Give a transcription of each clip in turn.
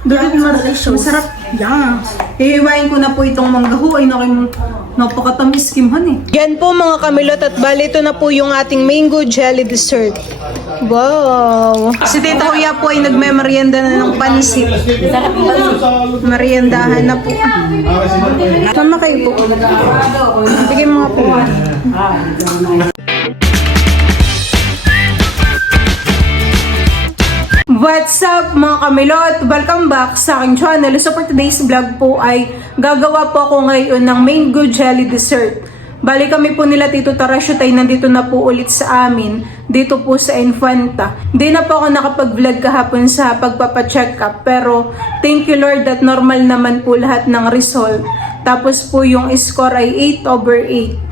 Dulot masarap. Yan. Ihiwain ko na po itong manggaho. Ay napakatamis kimhan eh. Yan po mga kamilot at bali ito na po yung ating mango jelly dessert. Wow! Si Tita Huya po ay nagme-merienda na ng pansit. Meriendahan na po. Sama kayo po. Bigyan mga po. What's up mga kamilot? Welcome back sa aking channel. So for today's vlog po ay gagawa po ako ngayon ng mango jelly dessert. Bali kami po nila Tito Tarasio ay nandito na po ulit sa amin. Dito po sa Infanta. Hindi na po ako nakapag-vlog kahapon sa pagpapacheck up. Pero thank you Lord that normal naman po lahat ng result. Tapos po yung score ay 8/8.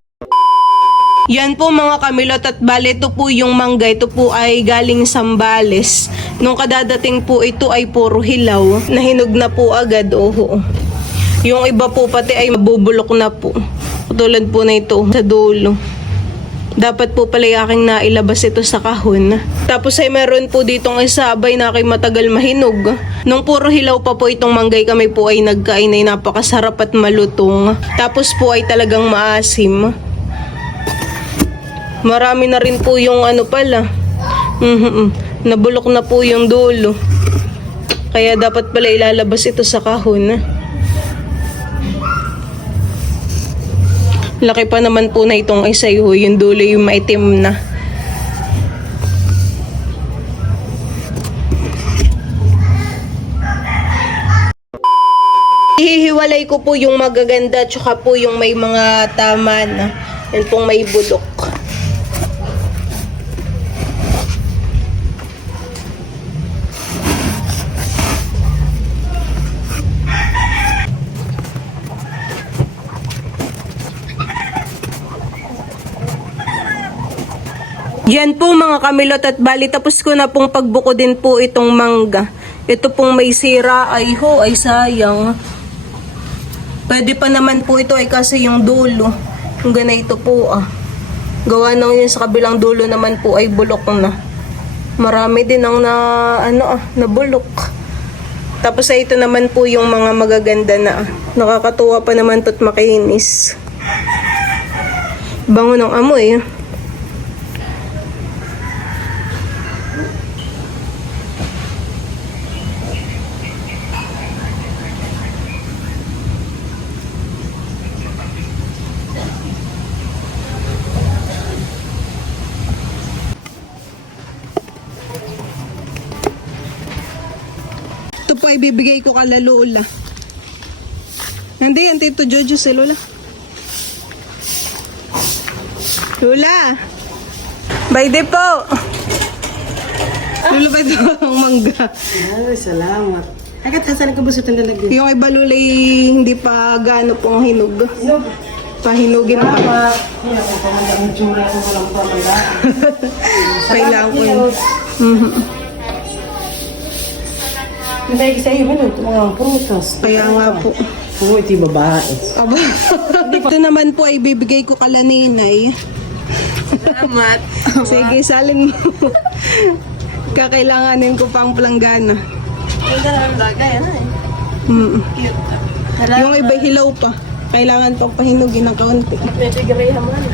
Yan po mga kamilot at bali ito po yung mangga. Ito po ay galing Sambales. Nung kadadating po ito ay puro hilaw. Nahinog na po agad. Yung iba po pati ay mabubulok na po. Tulad po na ito sa dulo. Dapat po pala aking nailabas ito sa kahon. Tapos ay meron po ditong isa abay na aking matagal mahinog. Nung puro hilaw pa po itong manggay kami po ay nagkain ay napakasarap at malutong. Tapos po ay talagang maasim. Marami na rin po yung ano pala. Nabulok na po yung dulo. Kaya dapat pala ilalabas ito sa kahon. Laki pa naman po na itong isa yung dulo yung maitim na. Ihihiwalay ko po yung magaganda tsaka po yung may mga tama na. Yan pong may bulok. Yan po mga kamilot at bali tapos ko na pong pagbuko din po itong mangga. Ito pong may sira ay sayang. Pwede pa naman po ito ay kasi yung dulo. Yung ganito po Gawa na yun sa kabilang dulo naman po ay bulok na. Marami din ang nabulok. Tapos ay ito naman po yung mga magaganda na. Nakakatuwa pa naman to't makinis. Bango ng amoy. Ito po ay bibigay ko kala Lola. Hindi yan Tito Jojo si Lola. Lola! Bye de po! Lola ba ito ang mangga? Ay, salamat. Agad hasan ko ba sa tanda nagdi? Yung iba Lola hindi pa gaano pong hinog. Pahinugin pa. Iya, kung pamanda ang tsura ko walang pamanda. Kailangan ko yun. Hindi sa iyo, ito mga prutas. Kaya nga po. Oo, iti babae. Aba. Ito naman po ay bibigay ko kala Ninay. Salamat. Sige, salin mo. Kakailanganin ko pang planggana. Ay, ganun bagay, Cute. Yung iba hilaw pa. Kailangan pang pahinugin ng kaunti. Nagigrehan mo na.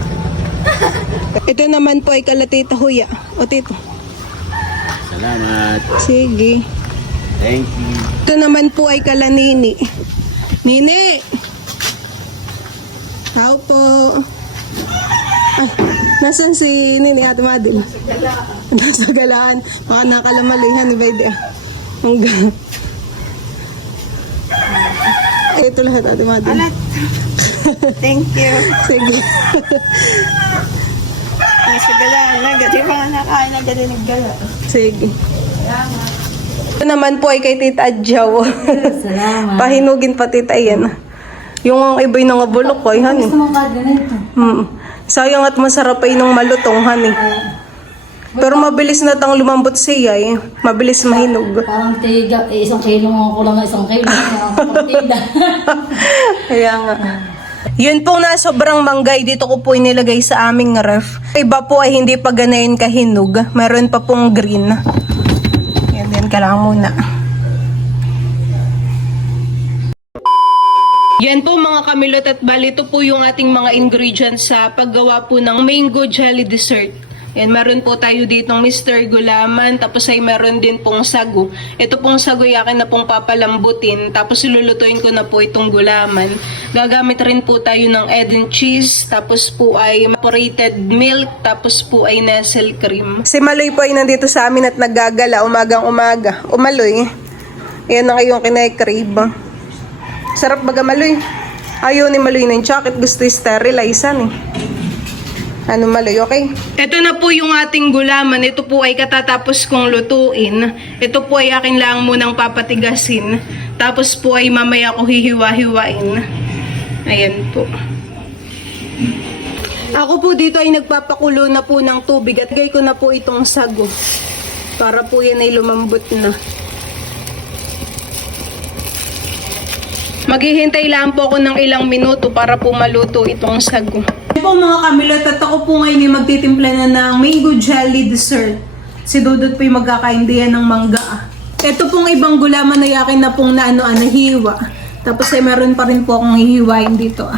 Ito naman po ay kala Tita Huya. O Tito. Salamat. Sige. Thank you. Ito naman po ay kala Nini. Nini! Tao po. Nasaan si Nini Ate Madel? Nasa galaan. Baka nakalamalihan ni Baide. Hanggang. Ito lahat Ate Madel. Thank you. Sige. Nasa galaan na, gati pa nga nakain na gati naggala. Sige. Ito naman po ay kay Tita Adjaw. Salamat. Pahinugin pa Tita yan. Yung iba'y nangabulok ko ay hani. Gusto mo ka ganito? Sayang at masarap ay nung malutong hani. Pero mabilis na tang lumambot siya eh. Mabilis mahinog. Parang tiga, isang kilo nga kulang na isang kilo. Tiga. Kaya nga. Yun pong na sobrang manggay dito ko po inilagay sa aming ref. Iba po ay hindi pa ganayin kahinog. Meron pa pong green. Yan din, kailangan muna. Yan po mga kamilot at bali, ito po yung ating mga ingredients sa paggawa po ng mango jelly dessert. Yan, meron po tayo ditong Mr. Gulaman, tapos ay meron din pong sago. Ito pong sago yakin na pong papalambutin, tapos lulutuin ko na po itong gulaman. Gagamit rin po tayo ng egg and cheese, tapos po ay evaporated milk, tapos po ay Nestle cream. Si Maloy po ay nandito sa amin at naggagala umagang umaga. O Maloy, yan na ngayong kinay-crave. Sarap baga Maloy. Ayaw ni Maloy ng chocolate, gusto i-sterilize eh. Ano Maloy, okay? Ito na po yung ating gulaman. Ito po ay katatapos kong lutuin. Ito po ay akin lang munang papatigasin. Tapos po ay mamaya ko hihiwa-hiwain. Ayan po. Ako po dito ay nagpapakulo na po ng tubig at gay ko na po itong sago. Para po yan ay lumambot na. Maghihintay lang po ako ng ilang minuto para po maluto itong sago. Po mga kamilot, at ako po ngayon ay magtitimpla na ng mango jelly dessert. Si Dudut po yung magkakaindihan ng mangga. Ito pong ibang gulaman na yakin na pong nahiwa. Tapos ay meron pa rin po akong hihiwain dito.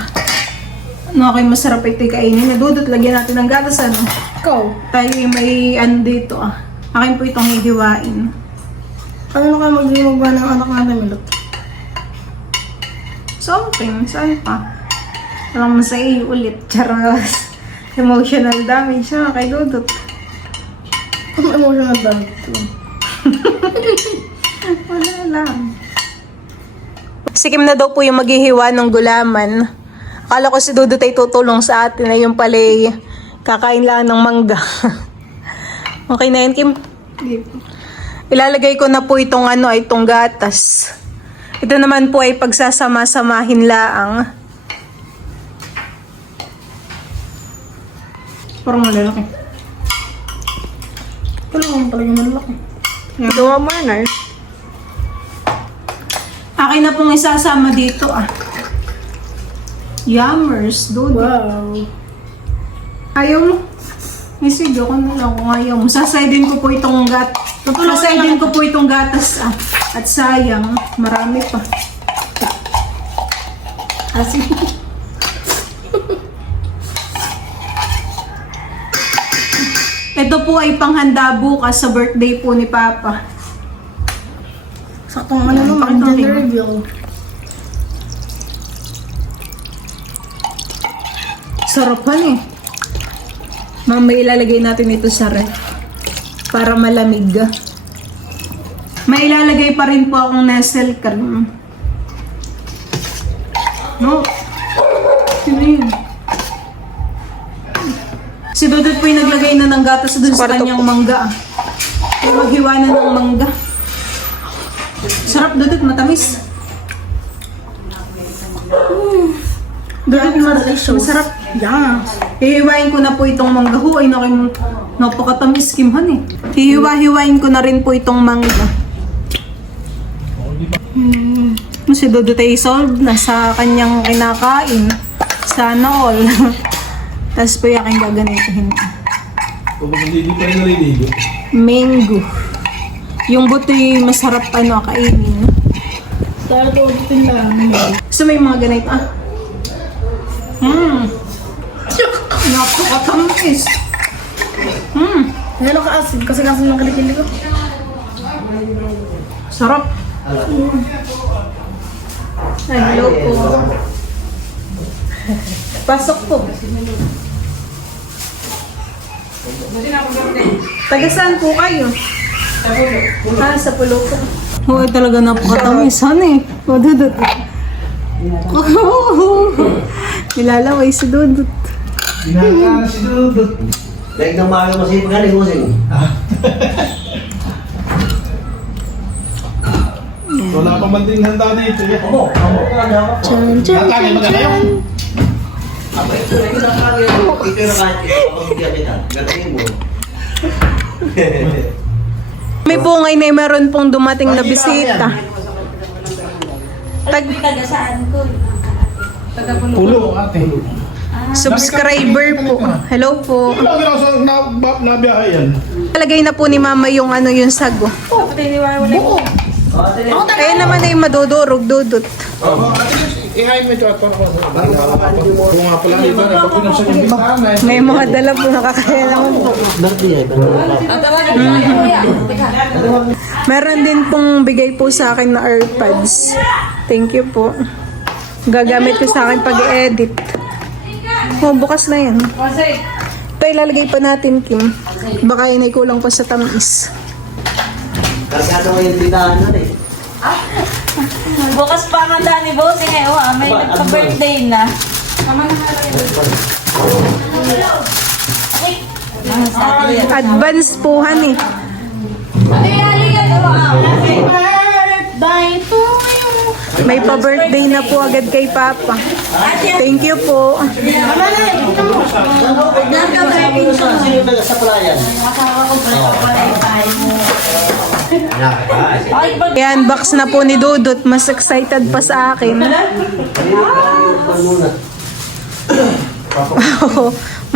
Okay, masarap ito kainin. Dudut, lagyan natin ng gatas ano. Ikaw? Tayo may ano dito Akin po itong hihiwain. Ano ka mag-iwag ng anak natin, Milot? Something, saan pa? Alam mo sa iyo ulit, charos. Emotional damage na kay Dudut. Ang emotional damage ito. Wala lang. Sikim na daw po yung maghihiwa ng gulaman. Akala ko si Dudut ay tutulong sa atin na yung palay kakain lang ng mangga. Okay na yun, Kim? Ilalagay ko na po itong itong gatas. Ito naman po ay pagsasama-samahin laang. Parang malalaki. Kailangan pala yung malaki. Gawa mo na. Akin na pong isasama dito Yummers, dude. Wow. Ayaw mo? Sige, ako na lang kung ayaw mo. Sasaydin ko po itong sasaydin ko po itong gatas At sayang, marami pa. Sige. Ito po ay panghanda bukas sa birthday po ni Papa. Saktong naman, gender reveal. Sarapan Mamaya ilalagay natin ito sa ref para malamig. May ilalagay pa rin po akong Nestle cream. No. Sino yun? Si Dudut po yung naglagay na ng gatas doon sa kanyang mangga. Ay maghiwa na ng mangga. Sarap Dudut, matamis. Dudut, masarap. Yeah. Hihiwain ko na po itong mangga. Ay napakatamis kimhan Hihiwa-hiwain ko na rin po itong mangga. Si Dudut ay solved na sa kanyang kinakain. Sana all. Tapos po yung aking gaganitin. Hindi pa rin naliligo. Mango. Yung butoy masarap kainin. Dahil po ulitin lang. So may mga ganito napakatamis. Ano ka asin? Kasi ng kilikili ko. Sarap. Ay, hello po. Pasok po. Taga saan po kayo? Sa Pulo po. Oo, talaga napakatamis. O, Dudut. Nilalaway si Dudut. Ginagawa si Dudut. Like na mayo masipag ka rin, Wala pa man din handa dito. Oo. Natangin ba kayo? Ito yung nakakita. Gagawin mo. May po ngayon ay meron pong dumating na bisita. Pulo, ate. Subscriber po. Hello po. Lagi lang sa nabiyahe yan. Talagay na po ni Mama yung yung sago. Kaya naman ay madudurog, Dudut. Oo, ate. Ihain mo ito at paano ko sa kung nga pala dito na pag pinuksan yung bitahan eh. May mga dala po nakakailangan po. Meron din pong bigay po sa akin na AirPods. Thank you po. Gagamit ko sa akin pag-edit. Oh, bukas na yan. Ito ilalagay pa natin, Kim. Baka yun ay kulang pa sa tamis. Kargado ko yung bitahan nun eh. Bukas pa ang handa ni Bossing eh. Oh, may nagpa-birthday na. Advance po, honey. Birthday to you. May pa-birthday na po agad kay Papa. Thank you po. Sino yung taga sa palayan? Yan, box na po ni Dudut. Mas excited pa sa akin.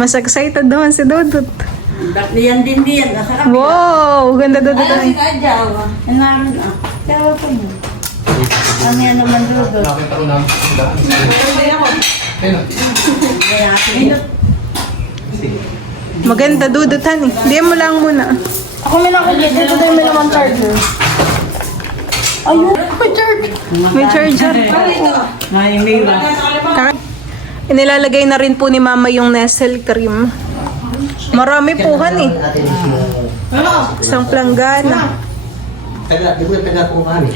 Mas excited naman si Dudut. Yan din diyan. Wow, ganda Dudut. Ay, kadyaw. Naroon ah. Kadyaw po yun. Ano yan naman dudot? Nakita ko na sila. Maganda Dudut, honey. Diyan mo lang muna. Ako may nakaglit. Dito tayo may naman charger. Ayun, may charger. May charger. Inilalagay na rin po ni Mama yung Nestle cream. Marami po, honey. Isang planggana. Di ko yung taga kung kami.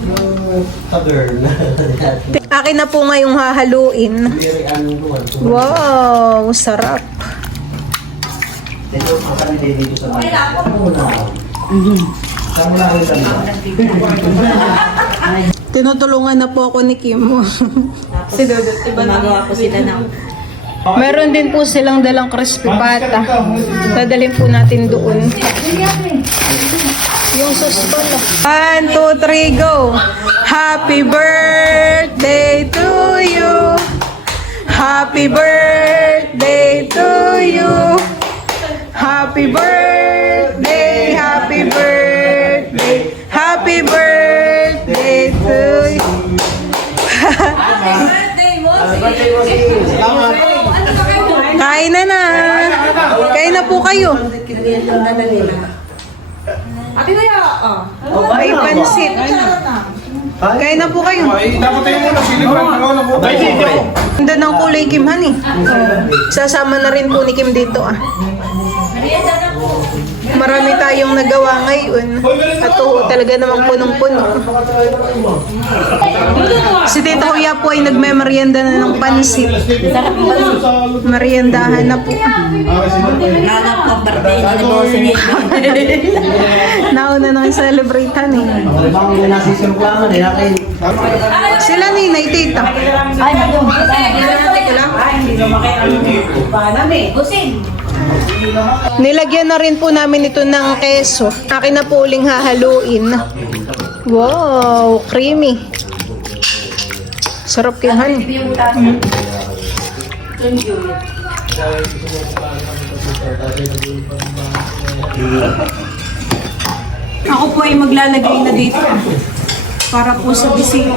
Yung tagar na. Akin na po ngayong hahaluin. Very unusual. Wow, sarap. Dito ang kami dito sa mga. Saan mo lang ang Tinutulungan na po ako ni Kim. Si Dudut, iba na. Magawa ko sila ng Meron din po silang dalang crispy pata. Dadalhin po natin doon. Yung sauce pala. 1, 2, 3, go! Happy birthday to you! Happy birthday to you! Happy birthday! Happy birthday! Happy birthday to you! Kain na na! Kain na po kayo! Ate Kuya, May pansit. Kain na po kayo. Ay, dapat tayo muna. Silibuan na ako na po. Ganda ng kulay Kim, honey. Sasama na rin po ni Kim dito ah. Marami tayong nagawa ngayon. At oo, talaga namang punong-puno. Si Tito Kuya po ay nagme-merienda na ng pansit. Meriendahan na po. nanap ko birthday ni Bossing eh. Nauna nang celebrate honey. Bang yung nasisirulangan eh. Natin. Sila ninay, tita. Ay, nandun. Ay, hindi naman kayo paano eh. Bossing. Nilagyan na rin po namin ito ng keso. Akin na po uling hahaluin. Wow, creamy. Sarap kayo, honey. Ako po ay maglalagay na dito. Para po sa bisita.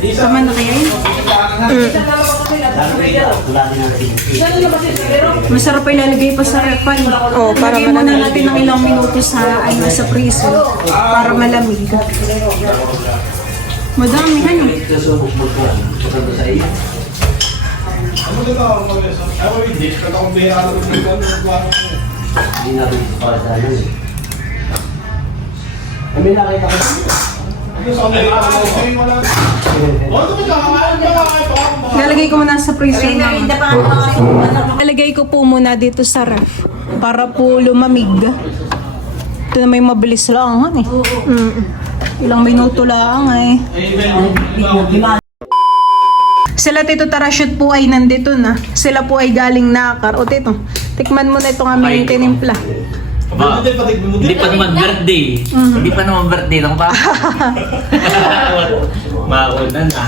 Tama na kaya yun? Masarap pa ilalagay pa sa refan. Oh, para lagay muna natin ng ilang minuto sa sa freezer para malamig. Madami honey. Hindi na rin para sa ano eh. Kami nakita ko. Lalagay ko muna sa freezer. Lalagay ko po muna dito sa ref para po lumamig. Ito na may mabilis lang eh. Ilang minuto lang eh. Sila Tito Tarashoot po ay nandito na. Sila po ay galing Nakar. O Tito, tikman mo na itong aming tinimpla. Hindi pa naman birthday. Hindi pa naman birthday ng pa. Mauna na.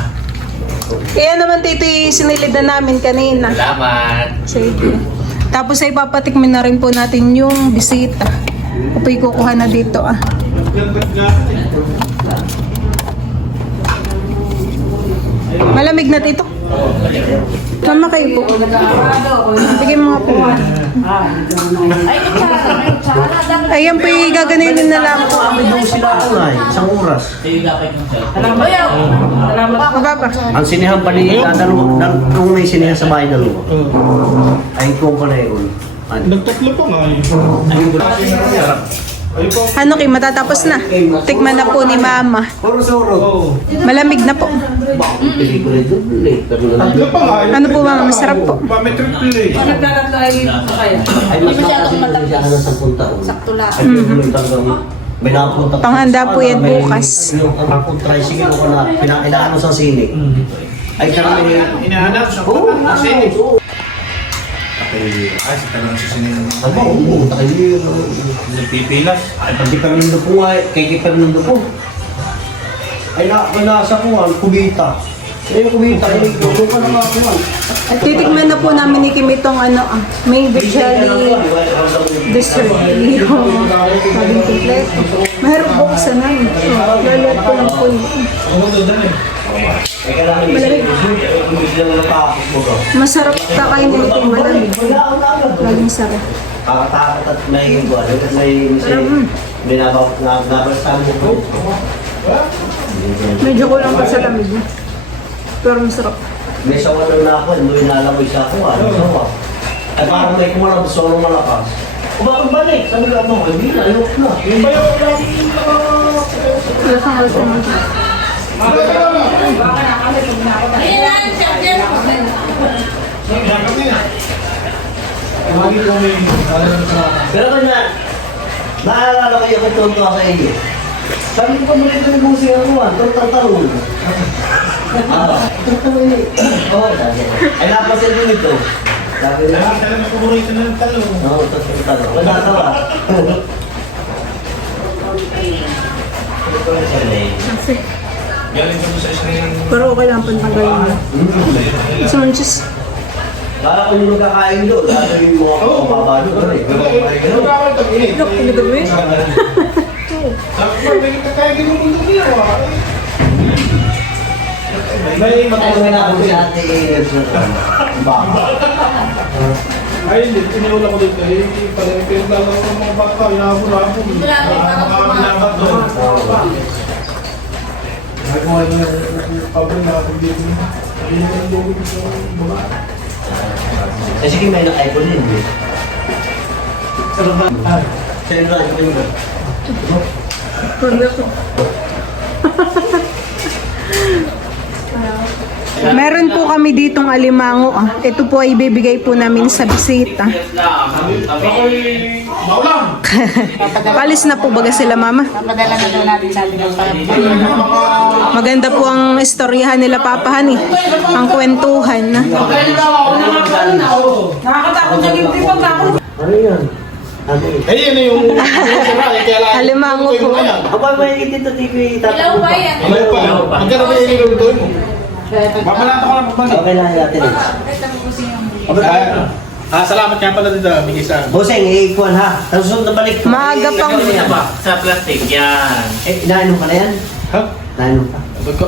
Kaya naman Tito, sinilid na namin kanina. Salamat. Sige. Tapos ay papatikmin na rin po natin yung bisita. Apoy kukuha na dito ah. Malamig na dito. Mama kayo po. Bigyan mo nga po. Ayan po yung gaganin na lang po. May doon sila isang oras. Mababa. Ang sinihan pa ni nung may sinihan sa bahay dalawa. Ay kung pala yun. Nagtatlo pa nga eh. Ano kayo, matatapos na. Tikman na po ni Mama. Puro suro. Malamig na po. Pelikula doon ulit. Tatlo pa nga eh. Ano po Mama, masarap po. May triple eh. Ay mas nakasimulan siya ng 10 taon. Sakto lang. Ay talagang may napunta. Panghanda po yan bukas. Yung ang tricycle ko na pinakailangan sa sine. Ay kami Inahanap siya Oo, Kasi oo. ay, sa tanong sa sinino. Aba, oo, tayo. Nagpipilas. Ay, pag di kami ng dupo ay, kay kipar ng dupo. Ay, nasa ko, kubita. Ay, yung kubita, ay, doon ka na makakuha. Titikman na po namin ni Kim itong mango jelly dessert. Yung maging kompleto. Mahirap buksan na yun. Lalat ko lang po yun. Ay, kailangan Malamig. ibig lang natapos mo ka. Masarap kakainin itong malamig. Laging sarap. Kakatakot at may buwan. May binabastahan mo ko. Medyo kulang pa sa lamig niya. Pero masarap. May sawa lang na ako, hindi inalamoy sa ako. Ano sawa? Ay, parang may kumalang solong malakas. O bakit balik? Sabi ka mo, hindi na, ayok na. Yung bayo ko lang. Lasang lasang mo. Pero kanya, naalala ko yung tuntua sa iyo. Sabi ko pa muli ko yung musik ako, tarong-tarong. Tarong eh. Oo, sabi. Ay, napasin ko nito. Sabi niya, Talagang paborito na ng talo. oo, tarong-tarong. Wala ka ba? Kasi, Galing ko sa sinino. pero okay lang pantanggalin mo. So, just, Kala ko yung magkakain doon, lalo yung mga kapababa doon. Nagkakaroon tag-init. look, pinagawin. Sabi ko, may kakain din yung mundo niya. May Ay, na ako si Ate Ines na baka. Ay, hindi. Tiniwala ko dito. Eh, parang pinaglalaro ng mga bata. Inahabol-habol. Nakakabinabat doon. Nagawa niya yung pabon na kapag dito. Hindi mo yung lugod sa baba. Kasi kung may na-iPhone din, eh. Sa baba. Sa'yo na, ito ba? Meron po kami ditong alimango. Ito po ay ibibigay po namin sa bisita. Ako'y maulang. Palis na po baga sila Mama. Papadala na daw natin sa atin ng Maganda po ang istoryahan nila papahan eh. Ang kwentuhan. Ano yan? Ano yun? Ay, yun na yung Alimango po. Aba, may dito TV. Ilaw ba yan? Ilaw pa. Magkano ba yung nilulutuin mo? Babalata ko lang pagbalik. Okay lang natin eh. Salamat nga pala dito. Bigay sa Boseng, ikuan ha. Tapos susunod na balik. Maaga pang- Ano yan? Sa plastic, yan. Eh, inainom ka na yan? Ha? Inainom ka.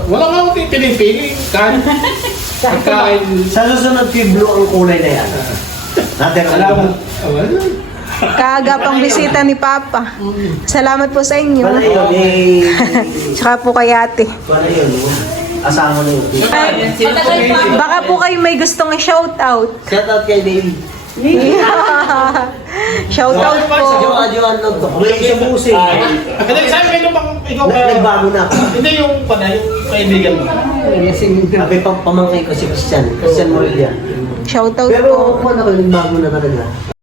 Wala nga akong pinipili. Kahit Sa susunod kay blue ang kulay na yan. Natin ang salamat. Kaaga pang bisita ni Papa. Salamat po sa inyo. Wala yun eh. Tsaka po kay ate. Wala yun. Asama na yun. Baka po kayo may gustong i-shoutout. Shout out kay Baby. Shoutout po. Joan lang to. May isa busi. Hindi, sabi mo bang ikaw ba? Nagbago na ako. Hindi yung kaibigan mo. Sabi pamangkay ko si Christian. Christian Morelia. Shoutout po. Pero ako na nagbago na talaga.